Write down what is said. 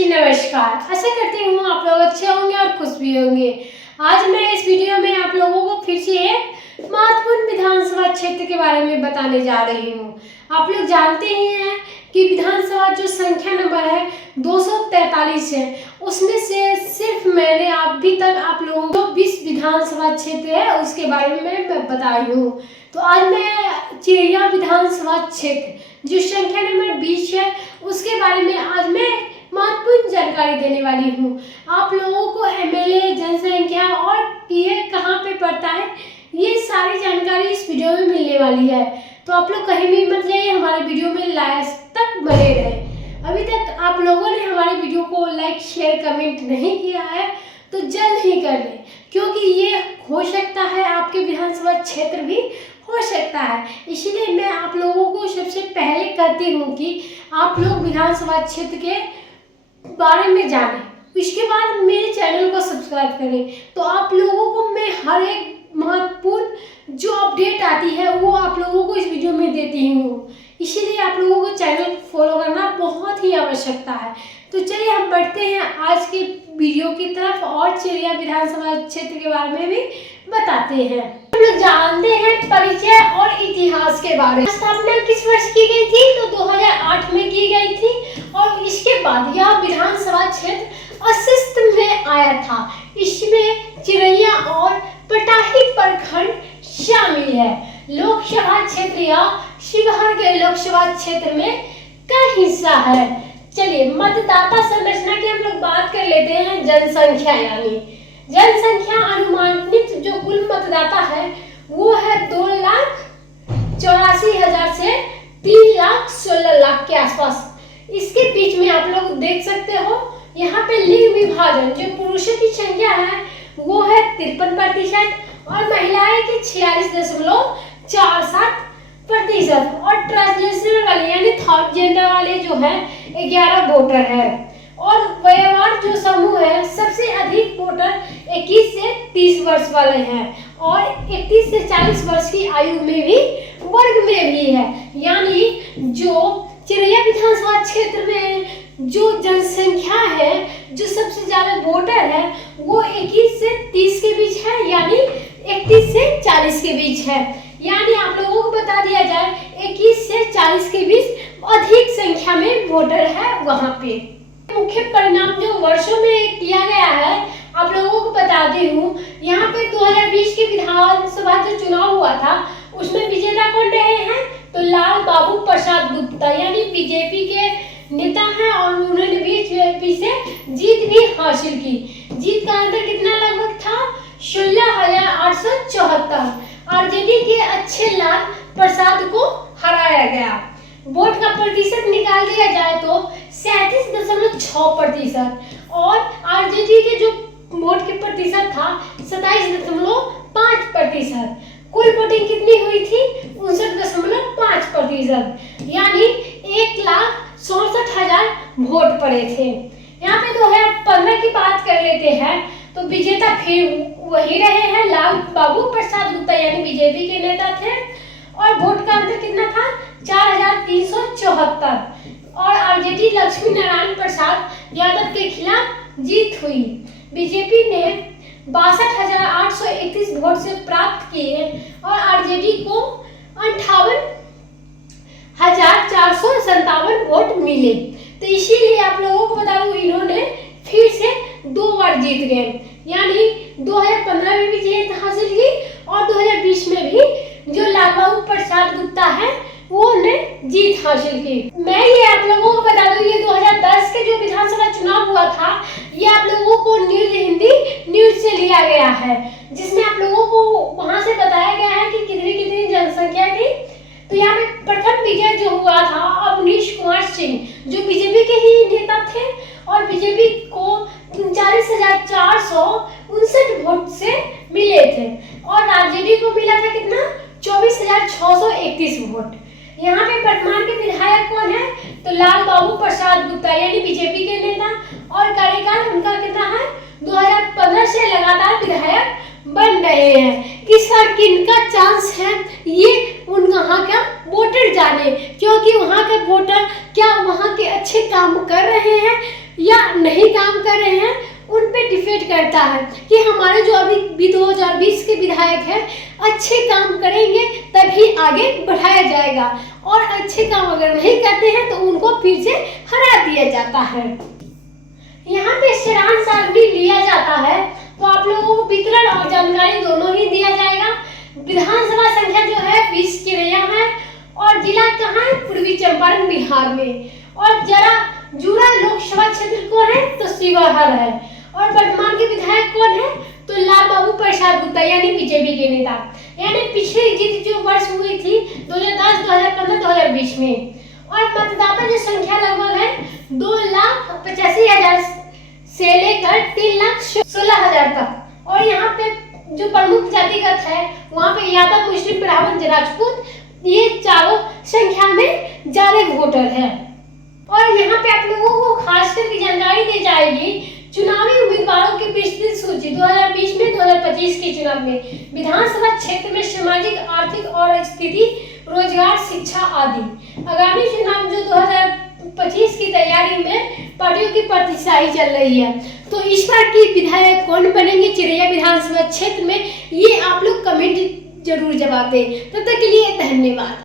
जी नमस्कार। आशा करती हूँ आप लोग अच्छे होंगे और खुश भी होंगे। आज मैं इस वीडियो में आप लोगों को फिर से एक महत्वपूर्ण विधानसभा क्षेत्र के बारे में बताने जा रही हूँ। आप लोग जानते ही हैं कि विधानसभा जो संख्या नंबर है 243 है, उसमें से सिर्फ मैंने अभी तक आप लोगों को 20 विधानसभा क्षेत्र है उसके बारे में मैं बताई हूँ। तो आज मैं चिरैया विधानसभा क्षेत्र जो संख्या नंबर 20 है उसके बारे में आज मैं महत्वपूर्ण जानकारी देने वाली हूँ। आप लोगों को एमएलए, जनसंख्या और ये कहाँ पे पड़ता है, ये सारी जानकारी इस वीडियो में मिलने वाली है। तो आप लोग कहीं भी मत जाइए, हमारे वीडियो में लास्ट तक बने रहें। अभी तक आप लोगों ने हमारे वीडियो को लाइक, शेयर, कमेंट नहीं किया है तो जल्द ही कर दें, क्योंकि ये हो सकता है आपके विधानसभा क्षेत्र भी हो सकता है। इसीलिए मैं आप लोगों को सबसे पहले कहती हूँ कि आप लोग विधानसभा क्षेत्र के बारे में जानें, इसके बाद मेरे चैनल को सब्सक्राइब करें। तो आप लोगों को मैं हर एक महत्वपूर्ण जो अपडेट आती है वो आप लोगों को इस वीडियो में देती हूँ। इसीलिए आप लोगों को चैनल फॉलो करना बहुत ही आवश्यकता है। तो चलिए हम बढ़ते हैं आज के वीडियो की तरफ और चिरैया विधानसभा क्षेत्र के बारे में भी बताते हैं। हम लोग जानते हैं परिचय और इतिहास के बारे में। स्थापना किस वर्ष की गई थी? तो 2008 में की गई थी और इसके बाद यह विधानसभा क्षेत्र अस्तित्व में आया था। इसमें चिरैया और पटाही प्रखंड शामिल है। लोकसभा क्षेत्र या शिवहर के लोकसभा क्षेत्र में का हिस्सा है। चलिए मतदाता संरचना की हम लोग बात कर लेते हैं। जनसंख्या यानी जनसंख्या अनुमानित जो कुल मतदाता है वो है 2,84,000 से 3,16,00,000 के आसपास। इसके बीच में आप लोग देख सकते हो यहाँ पे लिंग विभाजन जो पुरुषों की संख्या है वो है 53% और महिलाएं की 46.47% और ट्रांसजेंडर वाले यानी थर्ड जेंडर वाले जो है 11 वोटर है। और वयोवर्ग जो समूह है सबसे अधिक वोटर 21 से 30 वर्ष वाले हैं और 31 से 40 वर्ष की आयु में भी वर्ग में भी है। यानी जो चिरैया विधानसभा क्षेत्र में जो जनसंख्या है, जो सबसे ज्यादा वोटर है वो 21 से 30 के बीच है, यानी 31 से 40 के बीच है। यानी आप लोगों को बता दिया जाए 21 से 40 के बीच अधिक संख्या में वोटर है वहां पे। मुख्य परिणाम जो वर्षों में किया गया है आप लोगों को बताती हूँ। यहाँ पे 2020 के विधानसभा जो चुनाव हुआ था उसमें विजेता कौन रहे हैं? तो लाल बाबू प्रसाद गुप्ता यानी बीजेपी के नेता हैं और उन्होंने बीजेपी से जीत भी हासिल की। जीत का अंतर कितना लगभग था? 16,874। आरजेडी के अच्छे लाल प्रसाद को हराया गया। वोट का प्रतिशत निकाल दिया जाए तो 37.6% और आरजेडी के जो वोट के प्रतिशत था 27.5%। कुल वोटिंग कितनी हुई थी? 59.5%, यानी 1,67,000 वोट पड़े थे। यहाँ पे 2015 की बात कर लेते हैं तो विजेता फिर वही रहे हैं लाल बाबू प्रसाद गुप्ता यानी बीजेपी के नेता थे और वोट का अंतर कितना था? 4,374 और आरजेडी लक्ष्मी नारायण प्रसाद यादव के खिलाफ जीत हुई। बीजेपी ने 62,831 वोट से प्राप्त किए और आरजेडी को 58,457 वोट मिले। तो इसीलिए आप लोगों को बता दूं इन्होंने फिर से 2 बार जीत गए, यानी 2015 में भी जीत हासिल की और 2020 में भी जो लाल बाबू प्रसाद गुप्ता है वो ने जीत हासिल की। मैं ये आप लोगों को बता दूं ये 2010 के जो विधानसभा चुनाव हुआ था ये आप लोगों को न्यूज हिंदी न्यूज से लिया गया है, जिसमें आप लोगों को वहां से बताया गया है कि कितनी कितनी जनसंख्या थी। तो यहाँ पे प्रथम विजय जो हुआ था अवनीश कुमार सिंह जो बीजेपी के ही नेता थे और बीजेपी को 39,459 वोट से मिले थे और आरजेडी को मिला था कितना? 24,631 वोट। यहाँ पे वर्तमान के विधायक कौन है? तो लाल बाबू प्रसाद गुप्ता यानी बीजेपी के नेता और कार्यकाल उनका कितना है? 2015 से लगातार विधायक बन रहे हैं। किस बार किनका चांस है ये वहाँ का वोटर जाने, क्योंकि वहाँ के वोटर क्या वहाँ के अच्छे काम कर रहे हैं या नहीं काम कर रहे हैं उन पे डिपेंड करता है कि हमारे जो अभी 2020 के विधायक हैं अच्छे काम करेंगे तभी आगे बढ़ाया जाएगा, और अच्छे काम अगर नहीं करते हैं तो उनको फिर से हरा दिया जाता है। यहाँ पे सारांश भी लिया जाता है तो आप लोगों को वितरण और जानकारी दोनों ही दिया जाएगा। विधानसभा संख्या जो है 20 चिरैया है और जिला कहाँ है? पूर्वी चंपारण बिहार में। और जरा जुड़ा लोकसभा क्षेत्र कौन है? तो शिवहर है। और वर्तमान के विधायक कौन है? तो लाल बाबू प्रसाद गुप्ता यानी बीजेपी के नेता। यानी पिछली जीत जो वर्ष हुई थी 2010, 2015, 2020 में। और मतदाता जो संख्या लगभग है 2,85,000 से लेकर 3,16,000 तक। और यहाँ पे जो प्रमुख जातिगत है वहाँ पे यादव, मुस्लिम, ब्राह्मण, राजपूत, ये चारों संख्या में ज्यादा वोटर है। और यहाँ पे आप लोगों को खास करके जानकारी दी जाएगी चुनावी उम्मीदवारों की विस्तृत सूची 2020 में 2025 के चुनाव में विधानसभा क्षेत्र में सामाजिक, आर्थिक और स्थिति, रोजगार, शिक्षा आदि। आगामी चुनाव जो 2025 की तैयारी में पार्टियों की प्रतिष्ठाई चल रही है, तो इस बार की विधायक कौन बनेंगे चिरैया विधानसभा क्षेत्र में, ये आप लोग कमेंट जरूर जवाब दें। तब तक के लिए धन्यवाद।